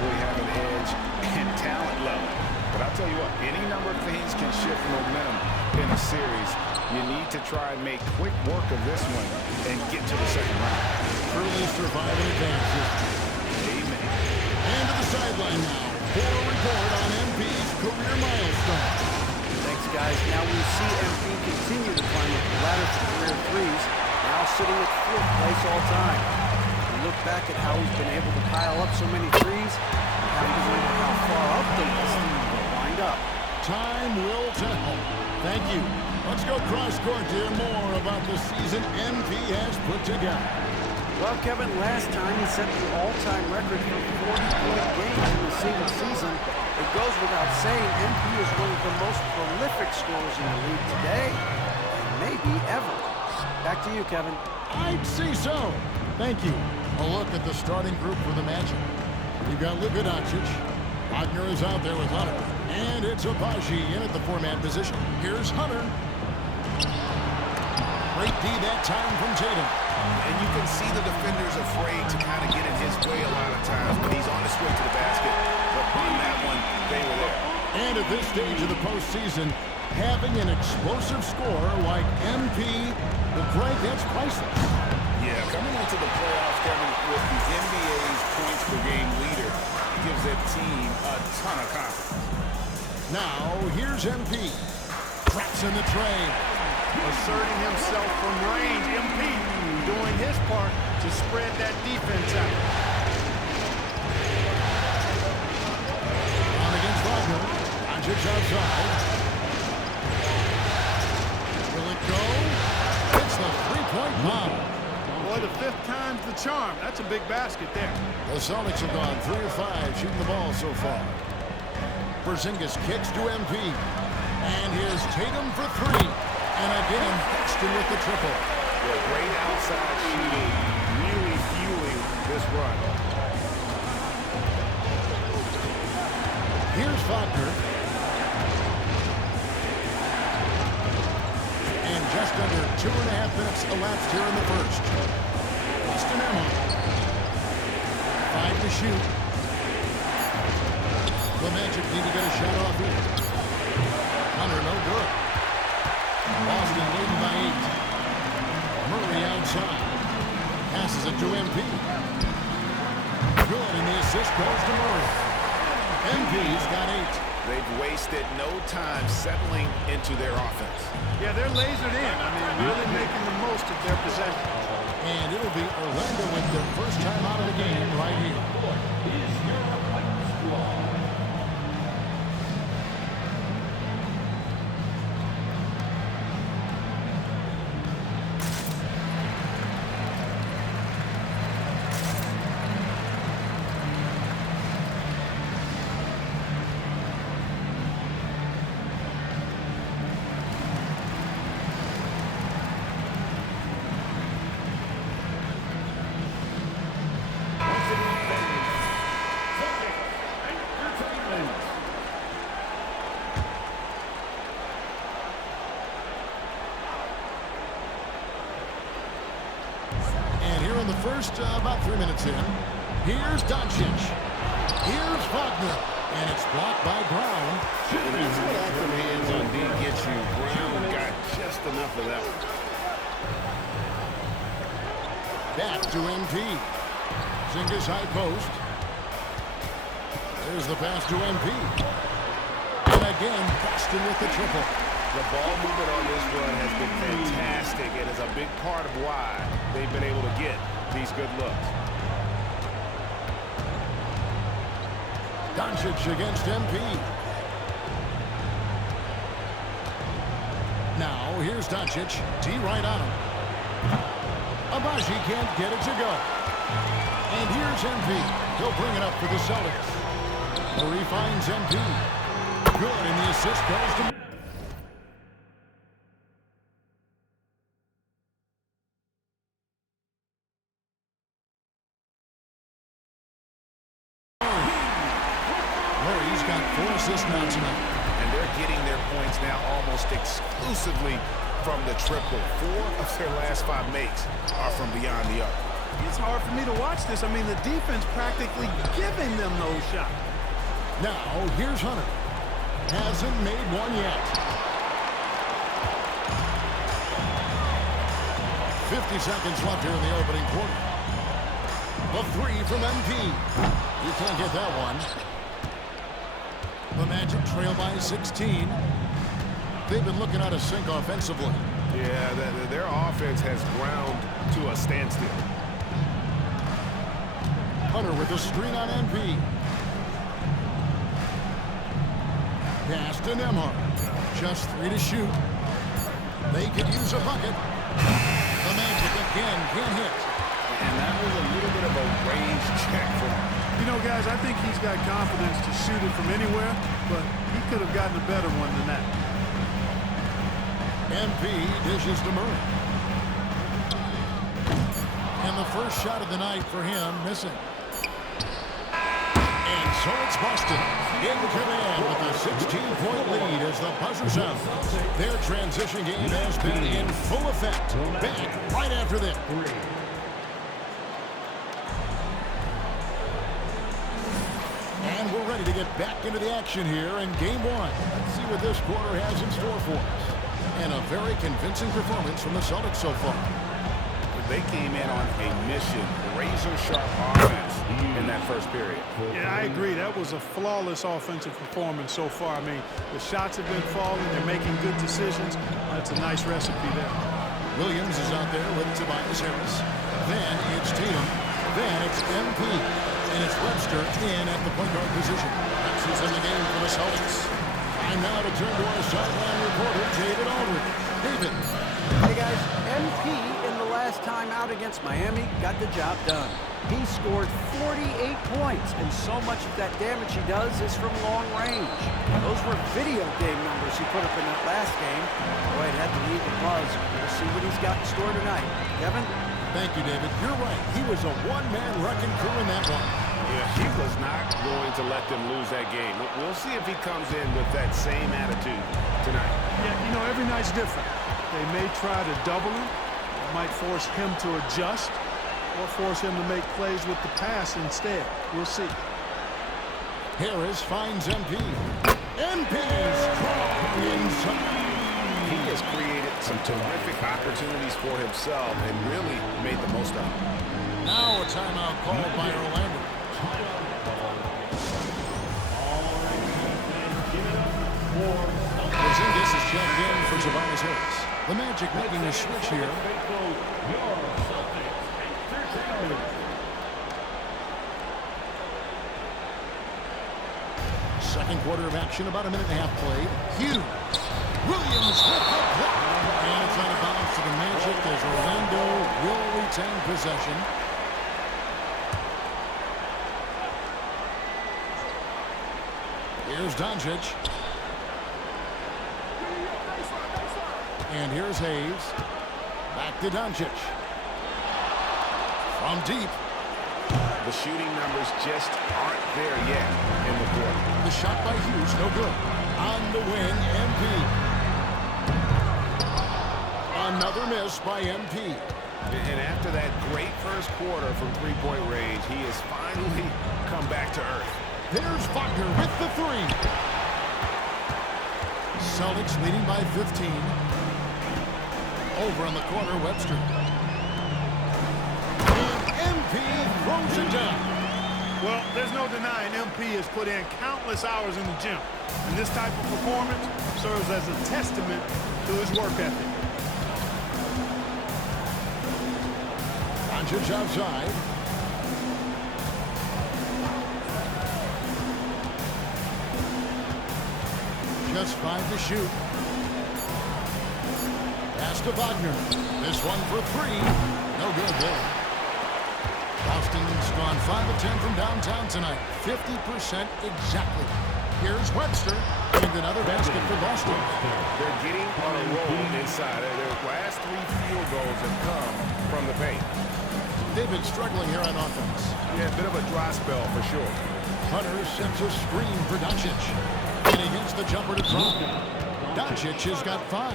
probably have an edge in talent level. But I'll tell you what, any number of things can shift momentum in a series. You need to try and make quick work of this one and get to the second round. Truly survive and advance. Amen. And to the sideline now for a report on MP's career milestone. Thanks, guys. Now we see MP continue to climb up the ladder to career threes, now sitting at 4th place all time. We look back at how he's been able to pile up so many threes, and have to wonder how far up the list will wind up. Time will tell. Thank you. Let's go cross-court to hear more about the season MP has put together. Well, Kevin, last time he set the all-time record for 40-point games in a single season. It goes without saying, MP is one of the most prolific scorers in the league today, and maybe ever. Back to you, Kevin. I'd say so. Thank you. A look at the starting group for the matchup. We've got Luka Doncic. Wagner is out there with Hunter. And it's Agbaji in at the 4-man position. Here's Hunter. Great D that time from Tatum. And you can see the defenders afraid to kind of get in his way a lot of times when he's on his way to the basket. But on that one, they were there. And at this stage of the postseason, having an explosive scorer like MP, well, Greg, that's priceless. Yeah, coming into the playoffs, Kevin, with the NBA's points per game leader, gives that team a ton of confidence. Now, here's MP. Traps in the tray. Asserting himself from range. MP doing his part to spread that defense out. On against Wagner. Doncic outside. Will it go? It's the three-point bomb. Boy, the 5th time's the charm. That's a big basket there. The Celtics have gone 3 of 5 shooting the ball so far. Porzingis kicks to MP. And here's Tatum for 3. And again, Paxton with the triple. Yeah, great outside shooting, really fueling this run. Here's Wagner. And just under 2.5 minutes elapsed here in the first. Boston Emma. 5 to shoot. The Magic need to get a shot off here. Hunter, no good. Boston leading by 8. Murray outside. Passes it to MP. Good, and the assist goes to Murray. MP's got 8. They've wasted no time settling into their offense. Yeah, they're lasered in. I mean, really making the most of their possession. And it'll be Orlando with their first time out of the game right here. First, about 3 minutes in. Here's Doncic. Here's Wagner. And it's blocked by Brown. And that's what active hands on D gets you. Brown got just enough of that one. Back to MP. Porzingis high post. There's the pass to MP. And again, Paxton with the triple. The ball movement on this run has been fantastic and is a big part of why they've been able to get these good looks. Doncic against MP. Now, here's Doncic. T right on him. Agbaji can't get it to go. And here's MP. He'll bring it up for the Celtics. Murray finds MP. Good, and the assist goes to... Murray's got 4 assists now tonight. And they're getting their points now almost exclusively from the triple. 4 of their last 5 makes are from beyond the arc. It's hard for me to watch this. I mean, the defense practically giving them those shots. Now, here's Hunter. Hasn't made one yet. 50 seconds left here in the opening quarter. The three from MP. You can't get that one. The Magic trail by 16. They've been looking out of sync offensively. Yeah, their offense has ground to a standstill. Hunter with a screen on MP. Pass to Nembhard. Just 3 to shoot. They could use a bucket. The Magic again can't hit. And that was a little bit of a range check for him. You know, guys, I think he's got confidence to shoot it from anywhere, but he could have gotten a better one than that. MP dishes to Murray. And the first shot of the night for him missing. And so it's Boston in command with a 16-point lead as the buzzer sounds. Their transition game has been in full effect. Back right after this. And we're ready to get back into the action here in game one. Let's see what this quarter has in store for us. And a very convincing performance from the Celtics so far. They came in on a mission, razor-sharp offense in that first period. Yeah, I agree. That was a flawless offensive performance so far. I mean, the shots have been falling. They're making good decisions. That's a nice recipe there. Williams is out there with Tobias Harris. Then it's Tatum. Then it's MP. And it's Webster in at the point guard position. That's who's in the game for the Celtics. And now to turn to our sideline reporter, David Aldridge. David. Hey, guys, MP in the last time out against Miami got the job done. He scored 48 points, and so much of that damage he does is from long range. Those were video game numbers he put up in that last game. Boy, it had the league a buzz. We'll see what he's got in store tonight. Kevin? Thank you, David. You're right. He was a one-man wrecking crew in that one. Yeah, he was not going to let them lose that game. We'll see if he comes in with that same attitude tonight. Yeah, you know, every night's different. They may try to double him. It might force him to adjust or force him to make plays with the pass instead. We'll see. Harris finds MP. MP's strong inside. He has created some terrific opportunities for himself and really made the most of them. Now a timeout called by Orlando. Porzingis is checked in for Tobias Harris. The Magic making a switch here. Second quarter of action, about a minute and a half played. Hughes. Williams with the block. And it's out of bounds to the Magic as Orlando will retain possession. Here's Doncic. And here's Hayes. Back to Doncic. From deep. The shooting numbers just aren't there yet in the quarter. The shot by Hughes, no good. On the wing, MP. Another miss by MP. And after that great first quarter from three-point range, he has finally come back to earth. There's Wagner with the three. Celtics leading by 15. Over on the corner, Webster. And MP throws it down. Well, there's no denying MP has put in countless hours in the gym. And this type of performance serves as a testament to his work ethic. Doncic outside. Just 5 to shoot. Pass to Wagner. This one for 3. No good there. Boston's gone 5 of 10 from downtown tonight. 50% exactly. Here's Webster. And another basket for Boston. They're getting on a roll inside. Their last 3 field goals have come from the paint. They've been struggling here on offense. Yeah, a bit of a dry spell for sure. Hunter sends a screen for Doncic. And he gets the jumper to drop. Doncic has got 5.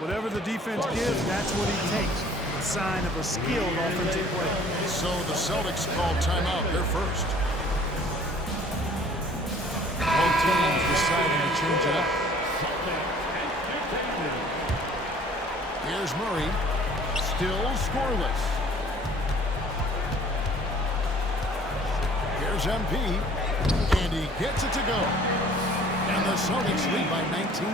Whatever the defense gives, that's what he takes. sign of a skilled offensive player. So the Celtics call timeout. They're first. Both teams deciding to change it up. Here's Murray. Still scoreless. Here's MP. And he gets it to go. And the Celtics lead by 19.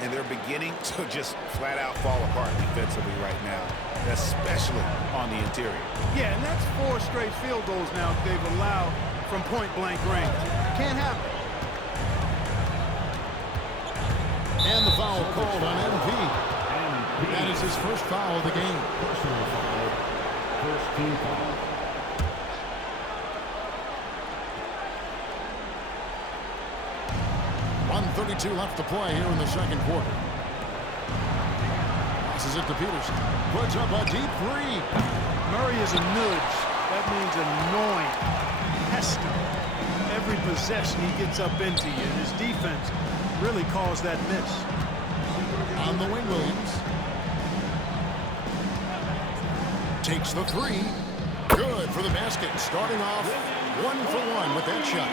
And they're beginning to just flat out fall apart defensively right now, especially on the interior. Yeah, and that's 4 straight field goals now they've allowed from point-blank range. Can't happen. And the foul called on MP. That is his first foul of the game. Personal foul. First team foul. .132 left to play here in the second quarter. Passes it to Peterson. Puts up a deep three. Murray is a nudge. That means annoying, pesky. Every possession he gets up into you, and his defense really caused that miss. On the wing, Williams. Takes the three. Good for the basket. Starting off 1 for 1 with that shot.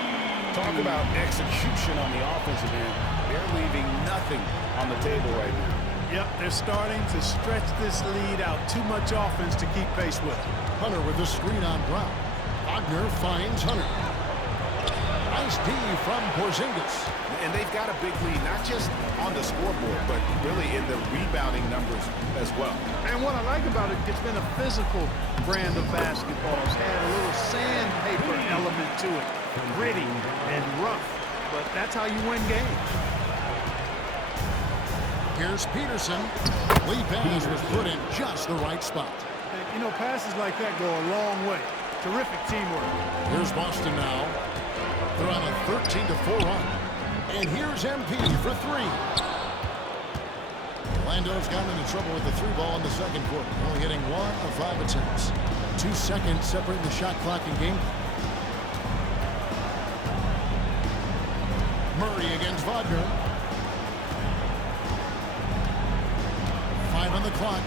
Talk about execution on the offensive end. They're leaving nothing on the table right now. Yep, they're starting to stretch this lead out. Too much offense to keep pace with. Hunter with the screen on Brown. Wagner finds Hunter. Nice D from Porzingis. And they've got a big lead, not just on the scoreboard, but really in the rebounding numbers as well. And what I like about it, it's been a physical brand of basketball. It's had a little sandpaper element to it. Gritty and rough, but that's how you win games. Here's Peterson. Lead pass was put in just the right spot. And, you know, passes like that go a long way. Terrific teamwork. Here's Boston now. They're on a 13-4 run. And here's MP for three. Orlando's gotten into trouble with the three ball in the second quarter. Only hitting 1 of 5 attempts. 2 seconds separating the shot clock and game. Murray against Wagner. 5 on the clock.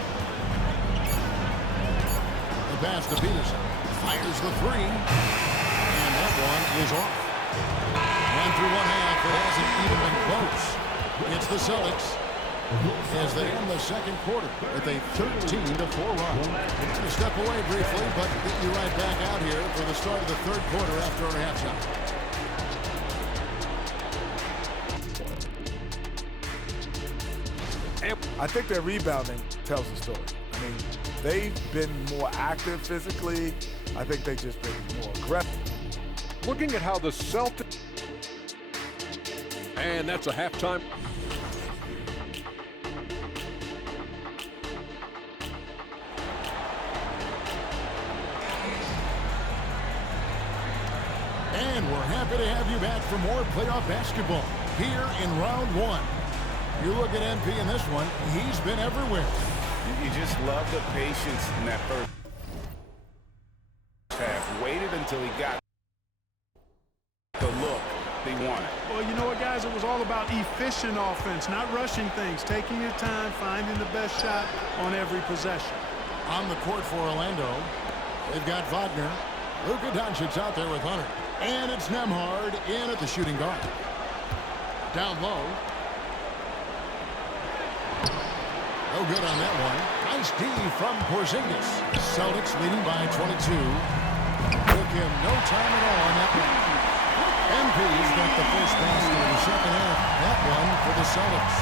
The pass to Peterson. Fires the three. And that one is off. And through one half, it hasn't even been close. It's the Celtics as they end the second quarter with a 13-4 run. To step away briefly, but get you right back out here for the start of the third quarter after our halftime. I think their rebounding tells the story. I mean, they've been more active physically. I think they've just been more aggressive. Looking at how the Celtics... And that's a halftime. And we're happy to have you back for more playoff basketball here in round 1. You look at MP in this one, he's been everywhere. You just love the patience in that first half. Waited until he got the look they wanted. Well, you know what, guys? It was all about efficient offense, not rushing things, taking your time, finding the best shot on every possession. On the court for Orlando, they've got Wagner. Luka Doncic out there with Hunter. And it's Nembhard in at the shooting guard. Down low. No good on that one. Nice D from Porzingis. Celtics leading by 22. Took him no time at all on that one. MP's got the first basket in the second half. That one for the Celtics.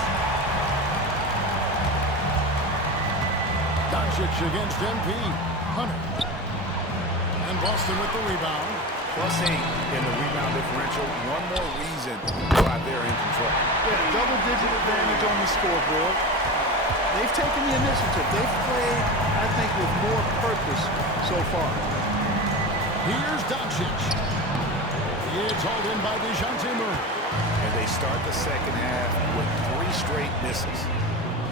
Doncic against MP. Hunter. And Boston with the rebound. +8 in the rebound differential. One more reason why they're in control. Yeah, double-digit advantage on the scoreboard. They've taken the initiative. They've played, I think, with more purpose so far. Here's Doncic. It's hauled in by DeJounte Murray. And they start the second half with 3 straight misses.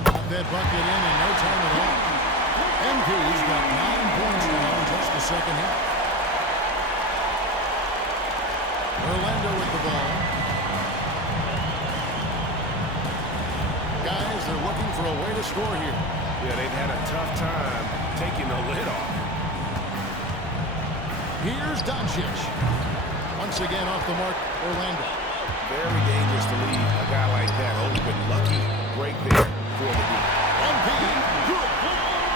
Got that bucket in no time at all. MP's got 9 points now in just the second half. Orlando with the ball. Guys, they're looking for a way to score here. Yeah, they've had a tough time taking the lid off. Here's Doncic. Once again off the mark, Orlando. Very dangerous to leave a guy like that open. Lucky break there for the D. MP, good.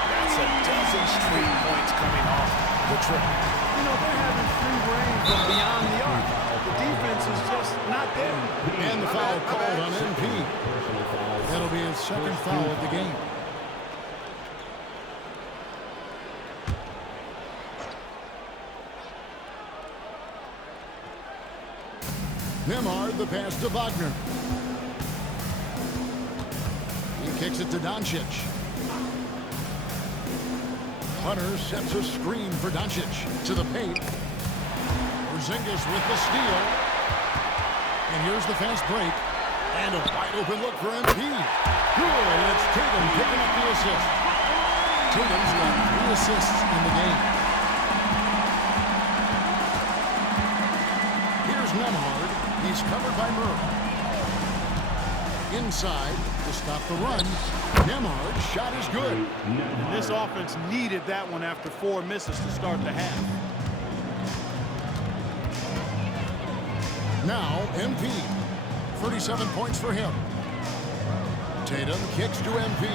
That's a dozen straight points coming off the triple. You know, they're having free reign from beyond the arc. The defense is just not there. And the foul called on MP. That'll be his second foul of the game. Nembhard, the pass to Wagner. He kicks it to Doncic. Hunter sets a screen for Doncic to the paint. Porzingis with the steal. And here's the fast break. And a wide open look for MP. Good. It's Tatum picking up the assist. Tatum's got 3 assists in the game. Here's Nembhard. He's covered by Murray. Inside to stop the run. Nembhard's shot is good. And this offense needed that one after 4 misses to start the half. Now MP. 37 points for him. Tatum kicks to MP.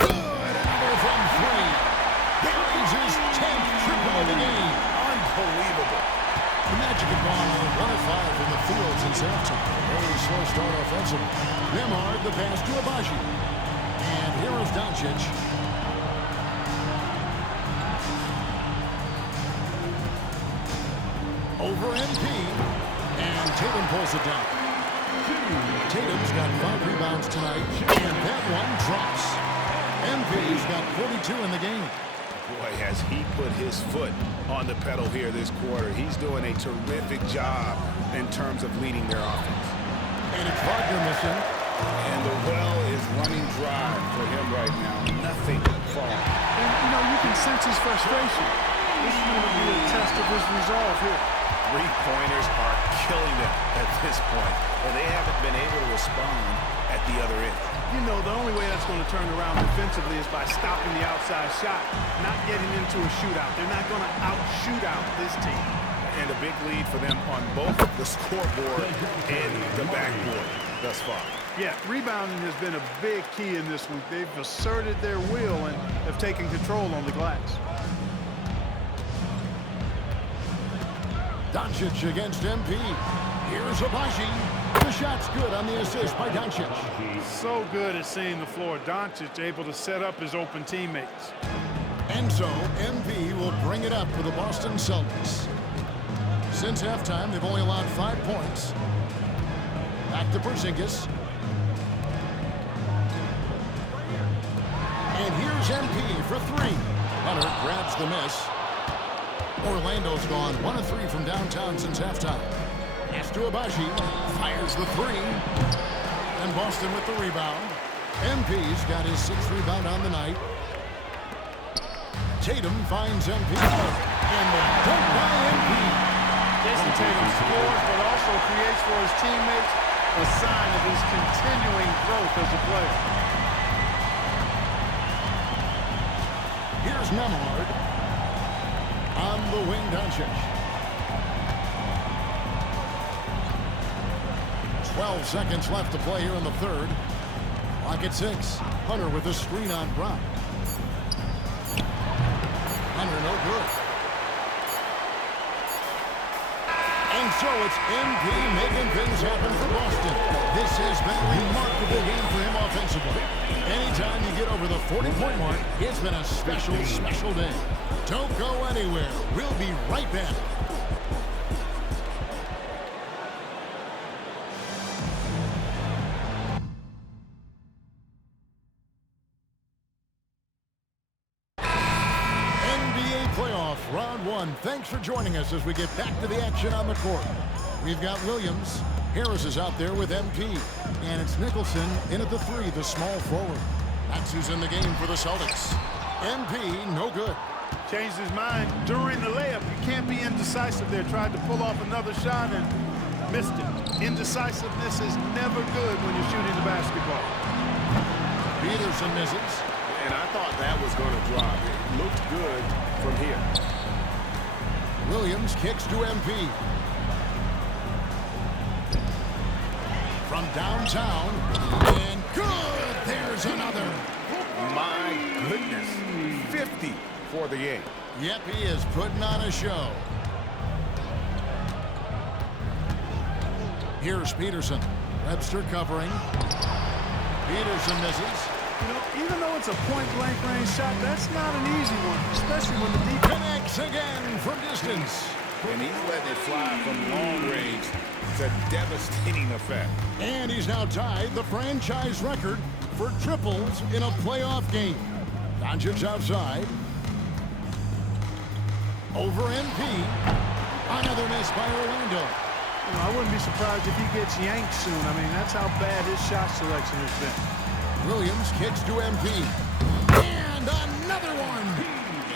Good. Another from 3. Buries his 10th triple of the game. Unbelievable. The Magic have gone on 1 of 5 from the field since halftime. Very slow start offensively. Nembhard the pass to Agbaji. And here is Doncic. Over MP. And Tatum pulls it down. Tatum's got 5 rebounds tonight. And that one drops. MP's got 42 in the game. Boy, has he put his foot on the pedal here this quarter. He's doing a terrific job in terms of leading their offense. And it's Wagner missing. And the well is running dry for him right now. Nothing falling. And, you know, you can sense his frustration. This is going to be a test of his resolve here. 3-pointers are killing them at this point, and they haven't been able to respond at the other end. You know, the only way that's going to turn around defensively is by stopping the outside shot, not getting into a shootout. They're not going to out-shoot out this team. And a big lead for them on both the scoreboard and the backboard thus far. Yeah, rebounding has been a big key in this week. They've asserted their will and have taken control on the glass. Doncic against MP. Here's Agbaji. The shot's good on the assist by Doncic. So good at seeing the floor. Doncic able to set up his open teammates. And so MP will bring it up for the Boston Celtics. Since halftime, they've only allowed 5 points. Back to Porzingis. And here's MP for 3. Hunter grabs the miss. Orlando's gone 1 of 3 from downtown since halftime. Pass to Agbaji. Fires the 3. And Boston with the rebound. MP's got his 6th rebound on the night. Tatum finds MP. And the dunk by MP. Jason Tatum scores, but also creates for his teammates a sign of his continuing growth as a player. Here's Nembhard. On the wing, Doncic. 12 seconds left to play here in the third. Clock at 6. Hunter with a screen on Brown. Hunter no good. And so it's MP making things happen for Boston. This has been a remarkable game for him offensively. Anytime you get over the 40-point mark, it's been a special, special day. Don't go anywhere. We'll be right back. NBA playoff round 1. Thanks for joining us as we get back to the action on the court. We've got Williams. Harris is out there with MP. And it's Nicholson in at the 3, the small forward. That's who's in the game for the Celtics. MP, no good. Changed his mind during the layup. You can't be indecisive there. Tried to pull off another shot and missed it. Indecisiveness is never good when you're shooting the basketball. Peterson misses. And I thought that was going to drop. It looked good from here. Williams kicks to MP. From downtown. And good. There's another. My goodness. 50 for the game. Yep, he is putting on a show. Here's Peterson. Webster covering. Peterson misses. You know, even though it's a point-blank range shot, that's not an easy one, especially when the defense Connects again from distance. And he's letting it fly from long range. It's a devastating effect. And he's now tied the franchise record for triples in a playoff game. Doncic outside. Over MP. Another miss by Orlando. You know, I wouldn't be surprised if he gets yanked soon. I mean, that's how bad his shot selection has been. Williams kicks to MP. And another one.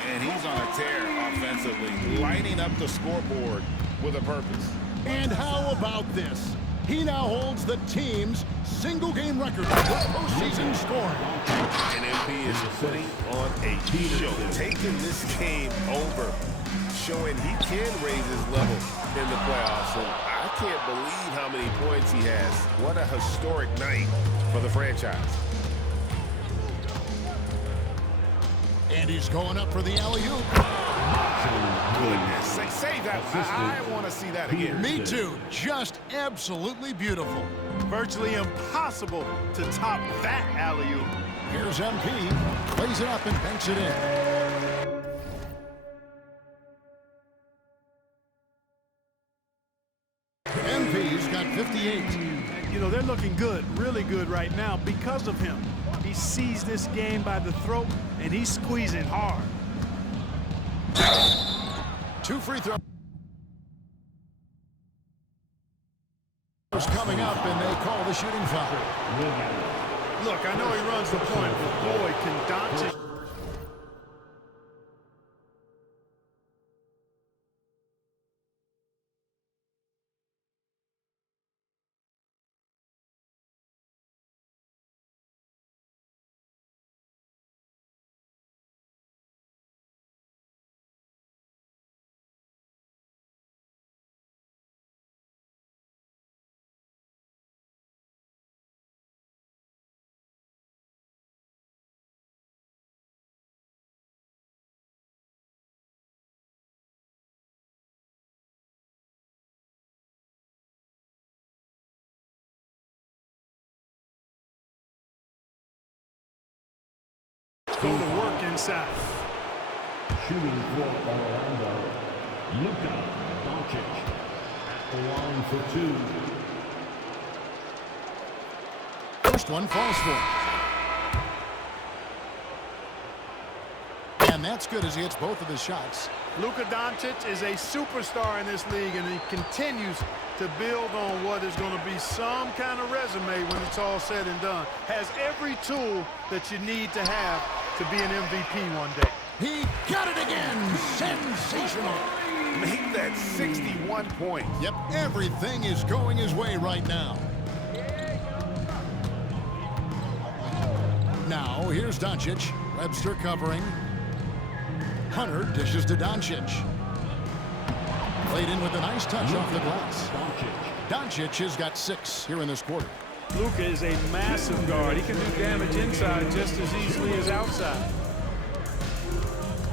And he's on a tear offensively, lighting up the scoreboard with a purpose. And how about this? He now holds the team's single-game record for postseason scoring. And MP is putting on a show, taking this game over, showing he can raise his level in the playoffs. And I can't believe how many points he has. What a historic night for the franchise. And he's going up for the alley-oop. Goodness, save that. I want to see that again. Me too. Just absolutely beautiful. Virtually impossible to top that alley-oop. Here's MP. Plays it up and banks it in. MP's got 58. You know, they're looking good, really good right now because of him. He sees this game by the throat, and he's squeezing hard. 2 free throws coming up, and they call the shooting foul. Look, I know he runs the point, but boy, can Doncic... Go to work inside. Shooting for Orlando, Luka Doncic at the line for 2. First one falls for. And that's good as he hits both of his shots. Luka Doncic is a superstar in this league, and he continues to build on what is going to be some kind of resume when it's all said and done. Has every tool that you need to have to be an MVP one day. He got it again. Sensational. Make that 61 points. Yep, everything is going his way right now. Now, here's Doncic. Webster covering. Hunter dishes to Doncic. Played in with a nice touch off the glass. Doncic has got 6 here in this quarter. Luka is a massive guard. He can do damage inside just as easily as outside.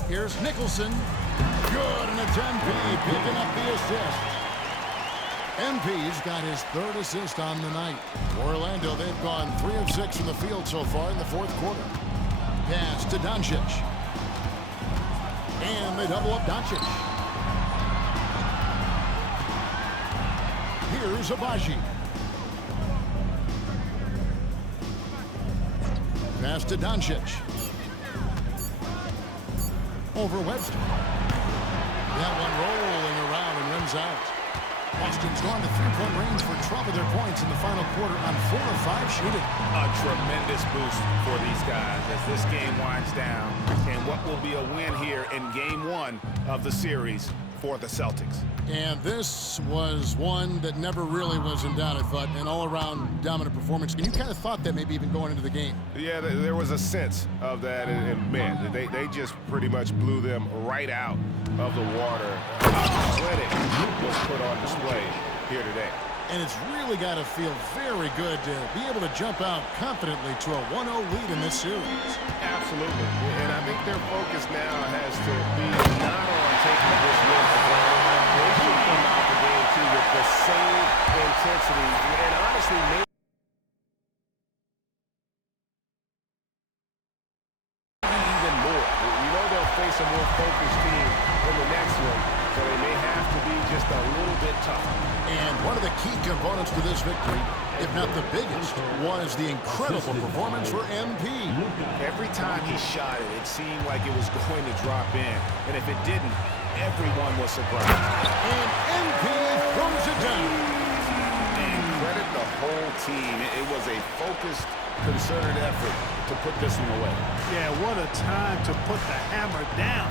Here's Nicholson. Good, and it's MP picking up the assist. MP's got his 3rd assist on the night. Orlando, they've gone 3 of 6 from the field so far in the 4th quarter. Pass to Doncic. And they double up Doncic. Here's Agbaji. Pass to Doncic. Over Webster. That one rolling around and rims out. Boston's gone to 3-point range for 12 of their points in the final quarter on 4 of 5 shooting. A tremendous boost for these guys as this game winds down. And what will be a win here in game 1 of the series for the Celtics. And this was one that never really was in doubt, I thought, an all-around dominant performance. And you kind of thought that maybe even going into the game. Yeah, there was a sense of that, and man, they just pretty much blew them right out of the water. Clinic was put on display here today. And it's really got to feel very good to be able to jump out confidently to a 1-0 lead in this series. Absolutely. And I think their focus now has to be not on taking this win for granted. They should come out the game, too, with the same intensity. And honestly, maybe even more. You know they'll face a more focused team in the next one, so they may have to be just a little bit tougher. And one of the key components to this victory, if not the biggest, was the incredible performance for MP. Every time he shot it, it seemed like it was going to drop in. And if it didn't, everyone was surprised. And MP throws it down. And credit the whole team. It was a focused, concerted effort to put this one away. Yeah, what a time to put the hammer down.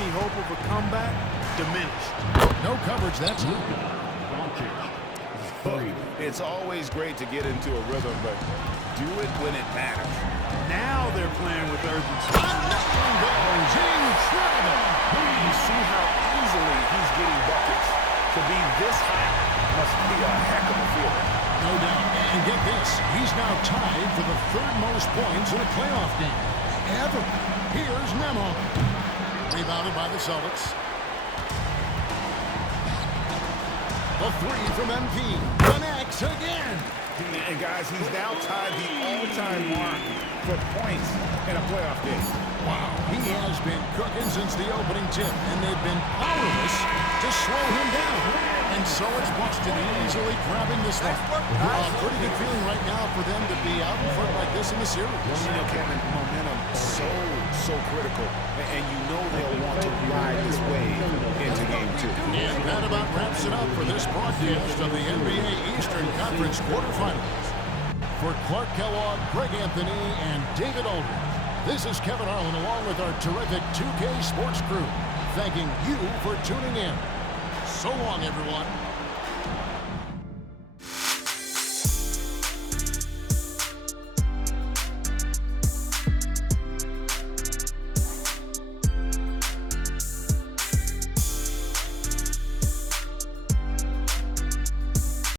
Any hope of a comeback? Diminished. No coverage, that's it. It's always great to get into a rhythm, but do it when it matters. Now they're playing with urgency. Incredible. You see how easily he's getting buckets. To be this hot must be a heck of a feeling. No doubt. And get this, he's now tied for the third most points in a playoff game ever. Here's Memo. Rebounded by the Celtics. The three from MP. Connects again. And guys, he's now tied the all-time mark for points in a playoff game. Wow. He has been cooking since the opening tip, and they've been powerless to slow him down. And so it's Boston easily grabbing this one. Pretty good feeling right now for them to be out in front like this in the series. You know, Kevin, momentum so critical. And you know they'll want to ride this wave into game two. And that about wraps it up for this broadcast of the NBA Eastern Conference quarterfinals. For Clark Kellogg, Greg Anthony, and David Aldridge, this is Kevin Harlan along with our terrific 2K Sports crew, thanking you for tuning in. So long, everyone.